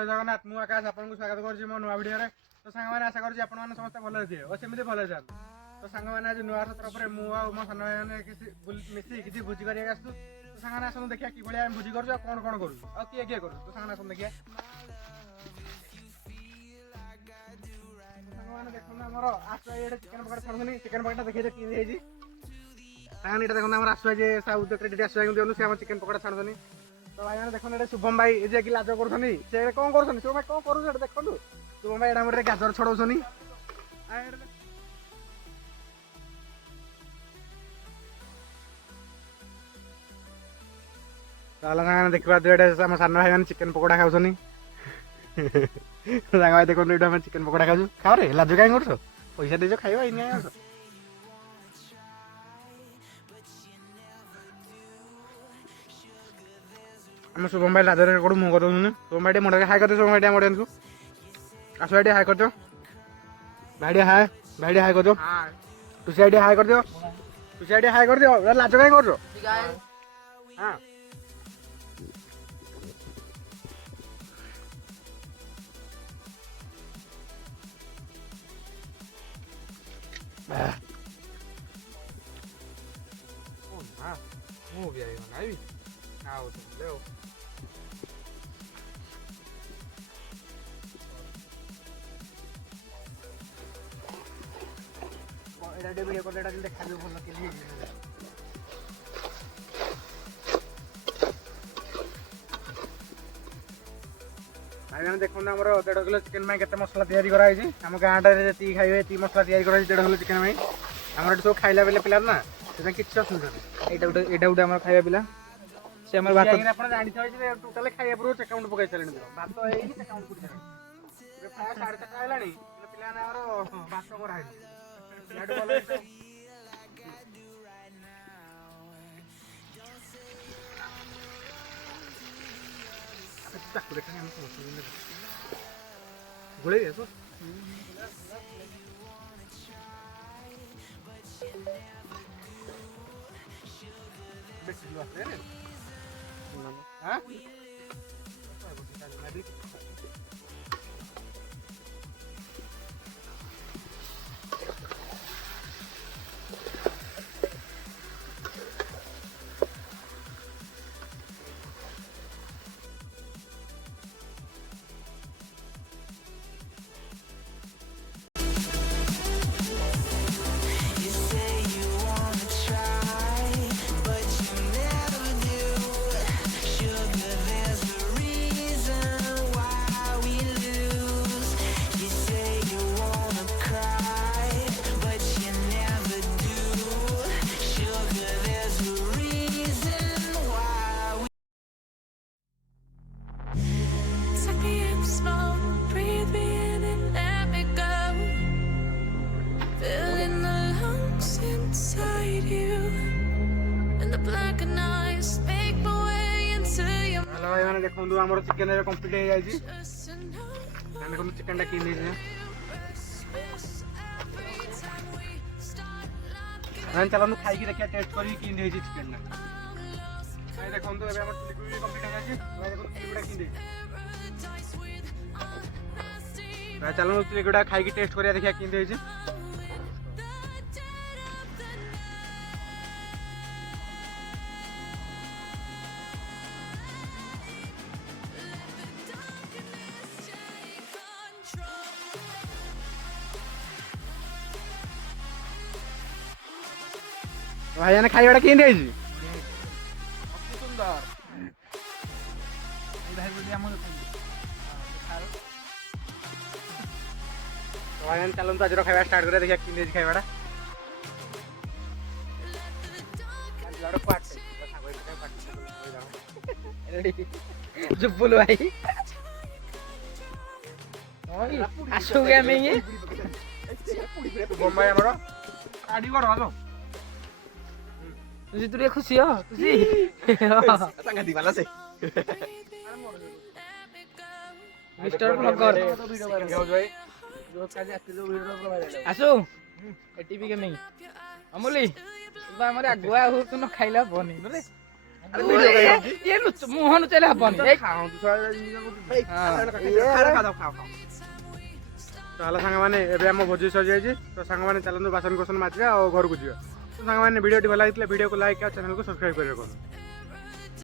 जय जगन्नाथ मु आकाश आपको स्वागत करुच्ची मो नुआ भिडियो तो सांग मैंने आशा करुच्ची आप समस्त भल थे और सेमती भल जाते तो सांग मैंने आज नुआ तरफ से मुझे मो सान भाई मैंने मिसी किसी भोजी कर तो सांग मैंने आसत देखिए कि भाई भोजी कर कौन कौन करूँ और किए किए करूँ तो सांग आसत देखिए देखो आमर आसुआ ये चिकेन पकड़ा छाड़ुनी चिकेन पकड़ा देखिए कि सांग ये देखो आम आसुआ जे साउथ क्रेडिट आसुआ दिखाँ से चिकेन पकड़ा छाड़ुनी तो भाई मैंने देखो शुभम भाई ये कि लाज कर कौन कर शुभम भाई कौन कर देखो शुभम भाई एटा मोटे गाजर छड़ाऊनी देखा आम सान भाई मैंने चिकेन पकोड़ा खाऊँ सांग भाई देखो ये चिकेन पकोड़ा खाऊ खाओ रे लाज कहीं कर पैसा दे खाइबा इन आम शुभम भाई लाजर कौन मुँह कर शुभम भाई मुंडे हाई कर दो शुभम भाई मोड़े को आस भाई हाई कर दो भाई हाई कर दो तुसी आइडिया हाई कर दो तुसी आइडिया हाई कर दो लाज कहीं कर हाँ मुँह भी आई आओ तुम ले एटा वीडियो कर एटा देखा जो भल के लिए भाई मैंने देखो आमर 1.5 किलो चिकेन में केते मसला तैयारी कराई आम गाँटे जी खाइबे ती मसला तैयारी कराई 1.5 किलो चिकेन में आमर सब खाइला बेले पिला ना से किसी असुविधा नहीं एटा गोटे आम खाଇବା पिला से आम भात आप जानी टोटाल खाइबा पूर्व चेकआउट पकई सारे भात चेकआउट कर प्राय 4:30 है पिला भात कराई गोले देखो आम चिकेन कम्प्लीट हो जाए चिकेन टा कि चलो खाई देखिए टेस्ट कर चिकेन देखो चलो चिलिगुड़ा खाई टेस्ट करिया देखिए कि भाई मैंने खाइबा कि सुंदर भाई चलो तो आज खाइबा स्टार्ट कर देखिए कि खाइबा जुब्बुल भाई आसो गया मैं ये बम्बई हमारा आडी कर हालो तुझे तुरे खुशी हो तुझे संग दीवाला से मिस्टर ब्लॉगर आसो एटीपी गेमिंग अमूली तू हमरे अगुआ हो तू न खाइला बनी रे ये मुह नुचेले हबनी चल सांग मैंने एबे आम भोजी सजाई तो सांग मैंने चलते बासन कुसन माजिया और घर को जीवा तो सांग मैंने वीडियो भल लगी वीडियो को लाइक और चैनल को सब्सक्राइब करें।